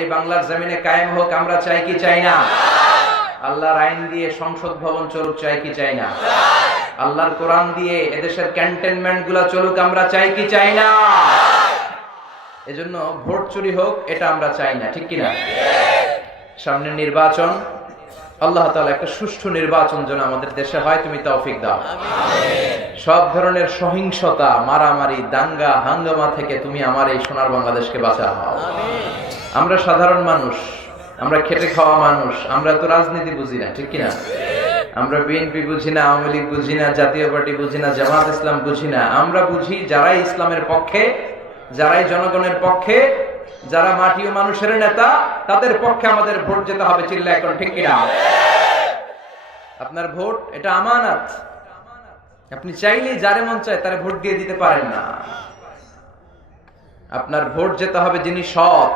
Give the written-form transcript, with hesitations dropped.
এই বাংলার জমিনে কায়েম হোক, আমরা চাই কি চাই না? আল্লাহর আইন দিয়ে সংসদ ভবন চলুক, চাই কি চাই না? আল্লাহর কোরআন দিয়ে এদেশের ক্যান্টনমেন্ট গুলা চলুক, আমরা চাই কি চাই না? এজন্য ভোট চুরি হোক, এটা আমরা চাই না, ঠিক কিনা? সামনে নির্বাচন, আল্লাহ তাআলা একটা সুষ্ঠু নির্বাচন যেন আমাদের দেশে হয়, তুমি তৌফিক দাও। সব ধরনের সহিংসতা, মারামারি, দাঙ্গা হাঙ্গামা থেকে তুমি আমার এই সোনার বাংলাদেশকে বাঁচাও। আমরা সাধারণ মানুষ, আমরা খেটে খাওয়া মানুষ, আমরা তো রাজনীতি বুঝি না, ঠিক কিনা? আমরা বিএনপি বুঝি না, আওয়ামী লীগ বুঝি না, জাতীয় পার্টি বুঝি না, জামাত ইসলাম বুঝি না। আমরা বুঝি যারাই ইসলামের পক্ষে, যারাই জনগণের পক্ষে, যারা মাটি ও মানুষের নেতা, তাদের পক্ষে আমাদের ভোট যেতে হবে। চিল্লায় এখন, ঠিক কিনা? আপনার ভোট এটা আমানত। আপনি চাইলেই যারে মন চায় তারে ভোট দিয়ে দিতে পারেন না। আপনার ভোট যেতে হবে যিনি সৎ,